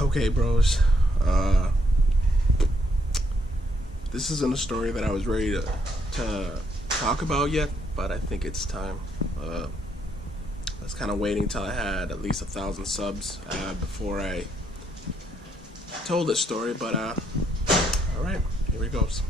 Okay, bros. This isn't a story that I was ready to talk about yet, but I think it's time. I was kind of waiting till I had at least 1,000 subs before I told this story, but all right, here it goes.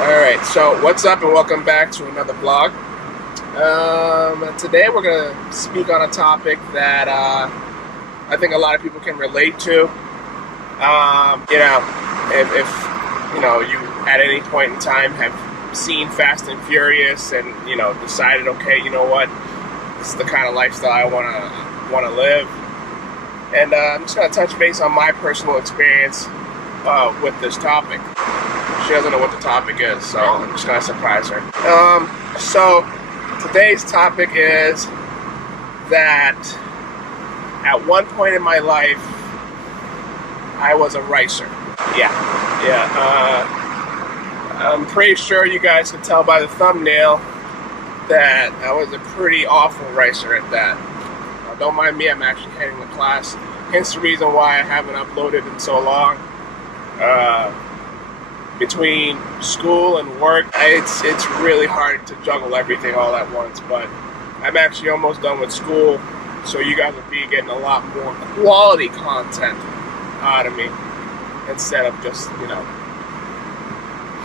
Alright, so what's up and welcome back to another vlog. Today we're going to speak on a topic that I think a lot of people can relate to. If you at any point in time have seen Fast and Furious and decided, okay, you know what, this is the kind of lifestyle I want to live. And I'm just going to touch base on my personal experience with this topic. She doesn't know what the topic is, so I'm just gonna surprise her. So today's topic is that at one point in my life, I was a racer. Yeah. I'm pretty sure you guys can tell by the thumbnail that I was a pretty awful racer at that. Don't mind me, I'm actually heading to class. Hence the reason why I haven't uploaded in so long. Between school and work, it's really hard to juggle everything all at once, but I'm actually almost done with school, so you guys will be getting a lot more quality content out of me instead of just,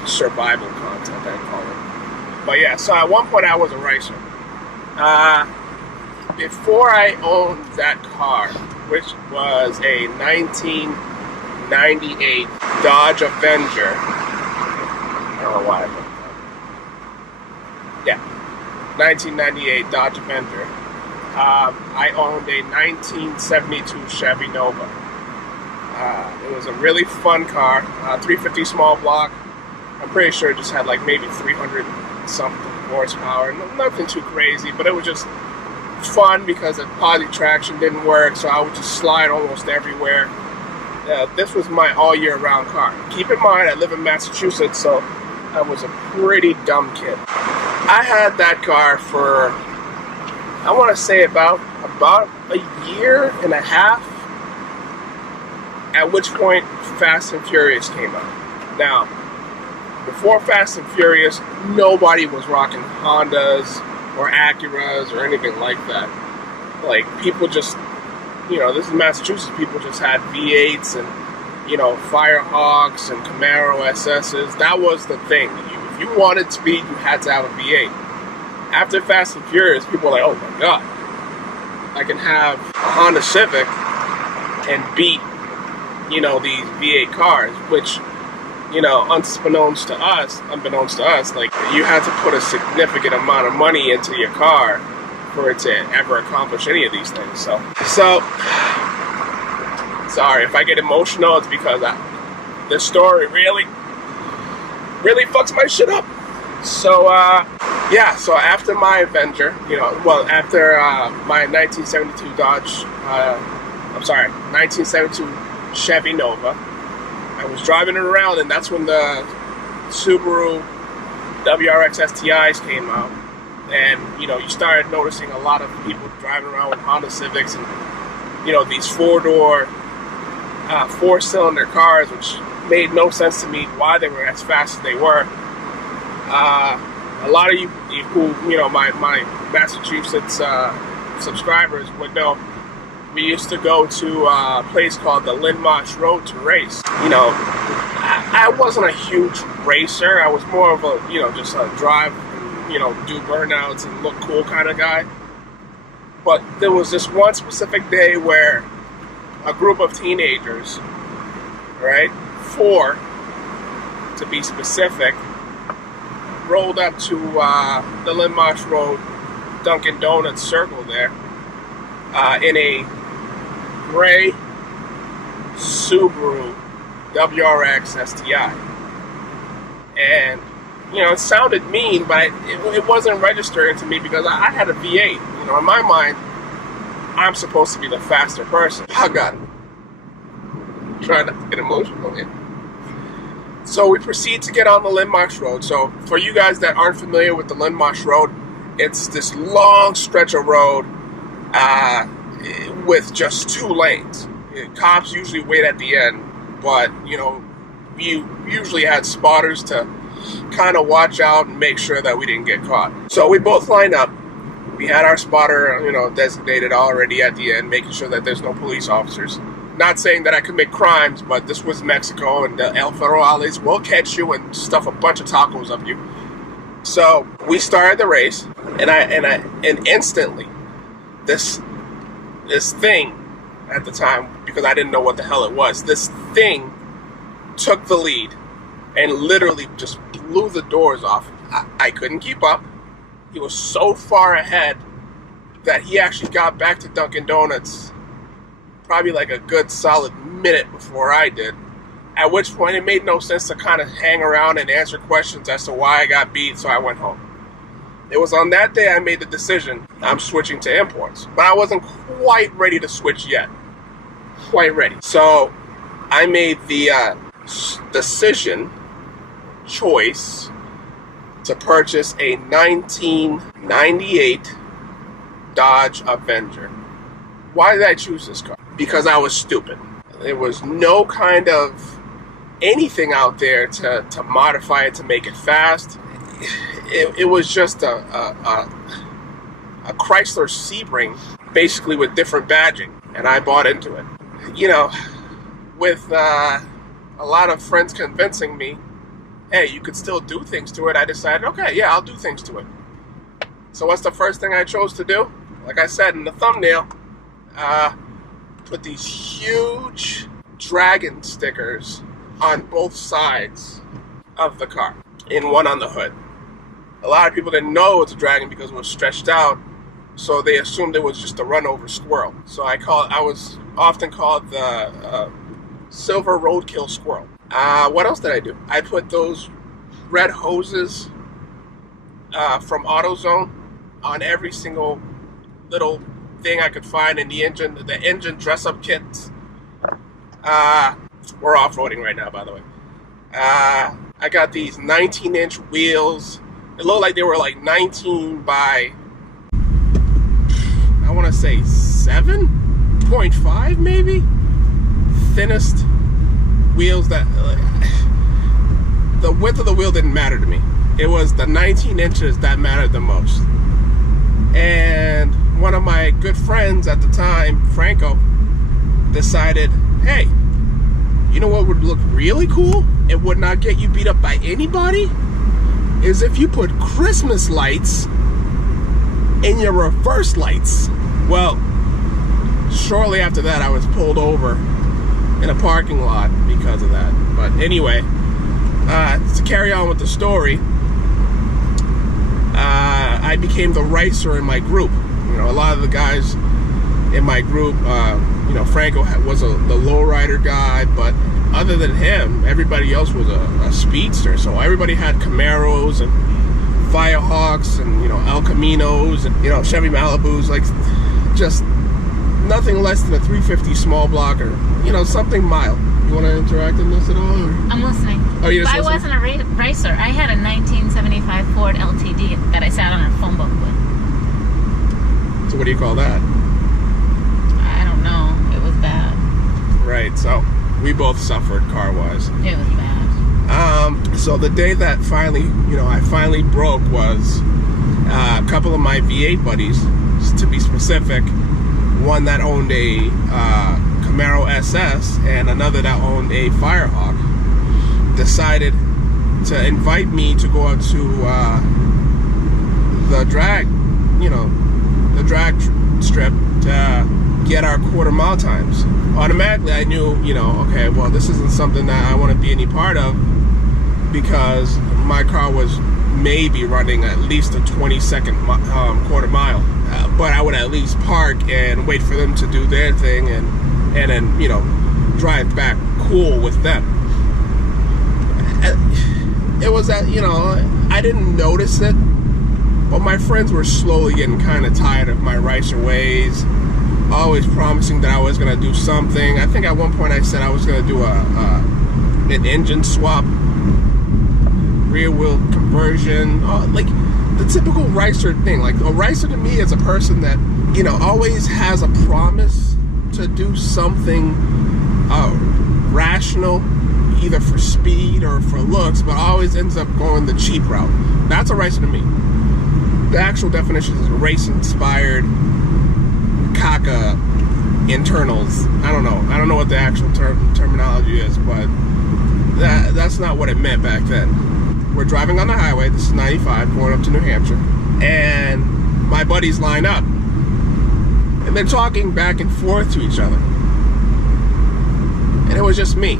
survival content, I call it. But yeah, so at one point I was a racer. Before I owned that car, which was a 1998 Dodge Avenger. I don't know why I wrote that. Yeah, 1998 Dodge Avenger. I owned a 1972 Chevy Nova. It was a really fun car, 350 small block. I'm pretty sure it just had like maybe 300 something horsepower. Nothing too crazy, but it was just fun because the posi traction didn't work, so I would just slide almost everywhere. This was my all year round car. Keep in mind, I live in Massachusetts, so I was a pretty dumb kid. I had that car for, I want to say about a year and a half, at which point Fast and Furious came out. Now, before Fast and Furious, nobody was rocking Hondas or Acuras or anything like that. Like, people just, this is Massachusetts, people just had V8s and, Firehawks and Camaro SSs. That was the thing. If you wanted speed, you had to have a V8. After Fast and Furious, people were like, oh my god, I can have a Honda Civic and beat, these V8 cars, which, unbeknownst to us, like, you had to put a significant amount of money into your car for it to ever accomplish any of these things. So sorry if I get emotional. It's because this story really fucks my shit up. So yeah. So after my Avenger, after my 1972 1972 Chevy Nova, I was driving it around, and that's when the Subaru WRX STIs came out. And, you started noticing a lot of people driving around with Honda Civics and, these four-door, four-cylinder cars, which made no sense to me why they were as fast as they were. A lot of you who, my Massachusetts subscribers would know, we used to go to a place called the Lynn Marsh Road to race. I wasn't a huge racer. I was more of a, just a drive, do burnouts and look cool kind of guy. But there was this one specific day where a group of teenagers, right, 4 to be specific, rolled up to the Lynn Marsh Road Dunkin' Donuts circle there in a gray Subaru WRX STI. And it sounded mean, but it wasn't registering to me because I had a V8. In my mind, I'm supposed to be the faster person. Oh God, trying not to get emotional here. So we proceed to get on the Lynn Marsh Road. So for you guys that aren't familiar with the Lynn Marsh Road, it's this long stretch of road with just 2 lanes. Cops usually wait at the end, but we usually had spotters to kind of watch out and make sure that we didn't get caught. So we both lined up. We had our spotter, designated already at the end, making sure that there's no police officers. Not saying that I commit crimes, but this was Mexico, and the El Federales will catch you and stuff a bunch of tacos up you. So we started the race, and instantly, this thing at the time, because I didn't know what the hell it was, this thing took the lead and literally just blew the doors off. I couldn't keep up. He was so far ahead that he actually got back to Dunkin' Donuts probably like a good solid minute before I did. At which point it made no sense to kind of hang around and answer questions as to why I got beat, so I went home. It was on that day I made the decision I'm switching to imports. But I wasn't quite ready to switch yet. Quite ready. So I made the choice to purchase a 1998 Dodge Avenger. Why did I choose this car? Because I was stupid. There was no kind of anything out there to modify it to make it fast. It was just a Chrysler Sebring, basically with different badging, and I bought into it. With a lot of friends convincing me, hey, you could still do things to it, I decided, okay, yeah, I'll do things to it. So what's the first thing I chose to do? Like I said in the thumbnail, put these huge dragon stickers on both sides of the car, and one on the hood. A lot of people didn't know it was a dragon because it was stretched out, so they assumed it was just a run-over squirrel. So I was often called the silver roadkill squirrel. What else did I do? I put those red hoses from AutoZone on every single little thing I could find in the engine dress-up kits. We're off-roading right now, by the way. I got these 19-inch wheels. It looked like they were like 19 by, I want to say 7.5 maybe? Thinnest wheels that, the width of the wheel didn't matter to me. It was the 19 inches that mattered the most. And one of my good friends at the time, Franco, decided, hey, you know what would look really cool? It would not get you beat up by anybody? Is if you put Christmas lights in your reverse lights. Well, shortly after that, I was pulled over in a parking lot because of that. But anyway, to carry on with the story, I became the racer in my group. A lot of the guys in my group, Franco was the lowrider guy, but other than him, everybody else was a speedster. So everybody had Camaros and Firehawks and El Caminos and Chevy Malibus, like just nothing less than a 350 small blocker, something mild. You want to interact in this at all? Or? I'm listening. Oh, you're I wasn't a racer. I had a 1975 Ford LTD that I sat on a phone book with. So what do you call that? I don't know. It was bad. Right. So we both suffered car-wise. It was bad. So the day that finally, I finally broke was a couple of my V8 buddies, to be specific. One that owned a Camaro SS and another that owned a Firehawk, decided to invite me to go out to the drag, the drag strip to get our quarter-mile times. Automatically, I knew, okay, well, this isn't something that I want to be any part of because my car was maybe running at least a 20-second quarter mile. But I would at least park and wait for them to do their thing and then, drive back cool with them. it was that, you know, I didn't notice it, but my friends were slowly getting kind of tired of my ricer ways, always promising that I was going to do something. I think at one point I said I was going to do an engine swap, rear wheel conversion, like the typical ricer thing. Like a ricer to me is a person that, you know, always has a promise to do something rational, either for speed or for looks, but always ends up going the cheap route. That's a ricer to me. The actual definition is race-inspired caca internals. I don't know what the actual terminology is, but that's not what it meant back then. We're driving on the highway. This is 95 going up to New Hampshire, and my buddies line up, and they're talking back and forth to each other, and it was just me.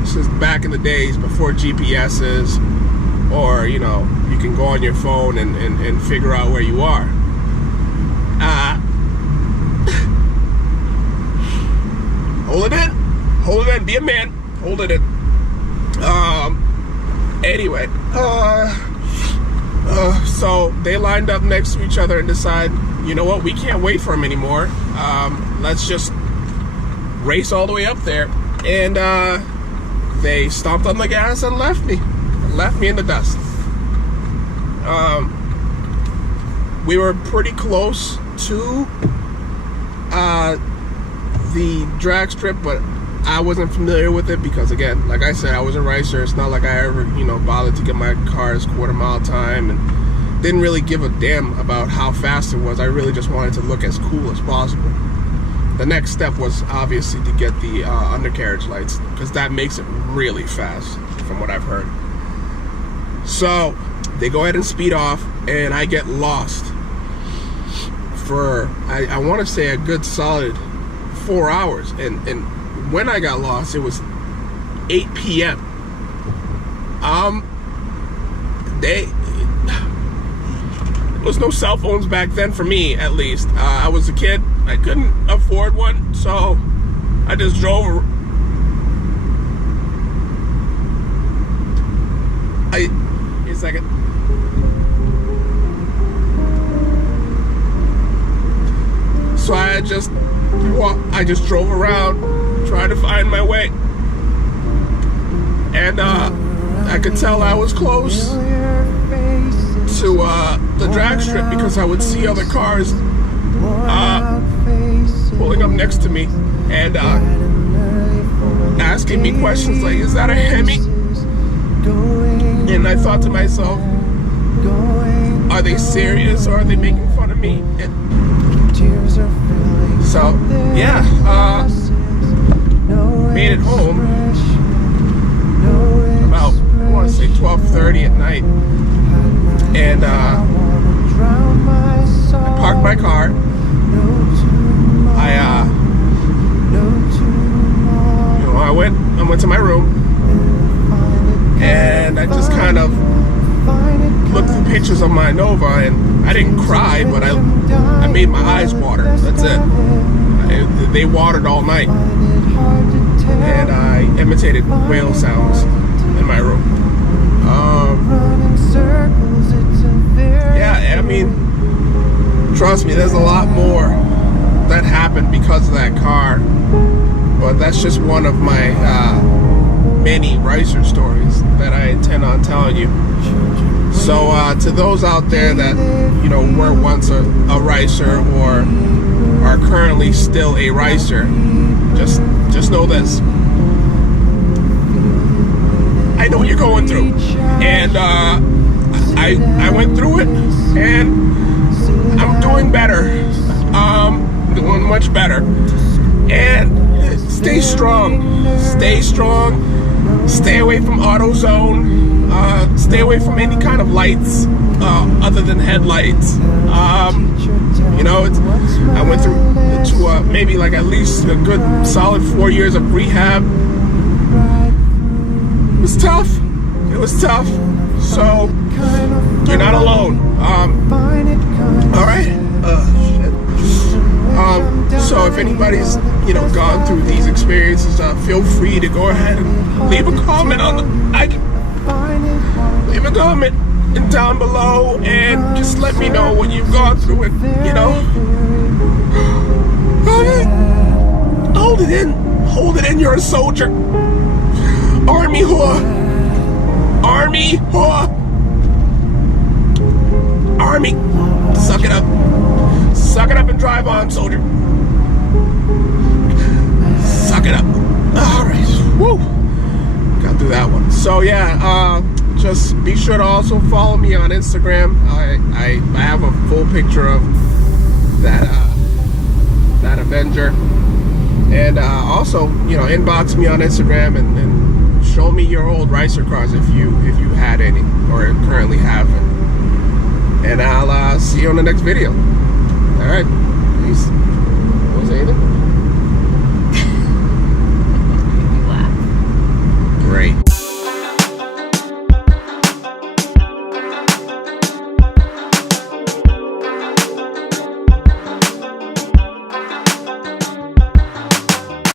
This is back in the days before GPSs, or, you know, you can go on your phone and figure out where you are. Hold it in, be a man, hold it in. Anyway, so they lined up next to each other and decide, you know what, we can't wait for him anymore. Let's just race all the way up there. And they stomped on the gas and left me in the dust. We were pretty close to the drag strip, but I wasn't familiar with it because, again, like I said, I was a ricer. It's not like I ever, you know, bothered to get my car's quarter-mile time, and didn't really give a damn about how fast it was. I really just wanted to look as cool as possible. The next step was obviously to get the undercarriage lights, because that makes it really fast, from what I've heard. So they go ahead and speed off, and I get lost for, I want to say, a good solid 4 hours. And when I got lost, it was 8 p.m. There was no cell phones back then, for me at least. I was a kid, I couldn't afford one, so I just drove. Wait a second. So I just drove around trying to find my way, and I could tell I was close to the drag strip because I would see other cars pulling up next to me and asking me questions like, "Is that a Hemi?" And I thought to myself, are they serious or are they making fun of me? So yeah, made it home about, I want to say 12:30 at night, and I parked my car. I went to my room, and I just kind of looked through pictures of my Nova, and I didn't cry, but I made my eyes water. That's it. They watered all night, and I imitated whale sounds in my room. Yeah, I mean, trust me, there's a lot more that happened because of that car, but that's just one of my many ricer stories that I intend on telling you. So to those out there that, you know, were once a ricer or are currently still a ricer, just know this: I know what you're going through, and I went through it, and I'm doing better. Doing much better. And stay strong. Stay strong. Stay away from AutoZone. Stay away from any kind of lights other than headlights. You know, I went through maybe like at least a good solid 4 years of rehab. It was tough. It was tough. So you're not alone. All right. Shit. So if anybody's, you know, gone through these experiences, feel free to go ahead and leave a comment on the. a comment down below and just let me know what you've gone through and, you know, hold it in. Hold it in, you're a soldier. Army whore. Army whore. Army. Suck it up. Suck it up and drive on, soldier. Suck it up. Alright. Woo. Got through that one. So yeah, just be sure to also follow me on Instagram. I have a full picture of that that Avenger. And also, you know, inbox me on Instagram and show me your old Ricer cars if you had any or currently have it. And I'll see you on the next video. All right, peace.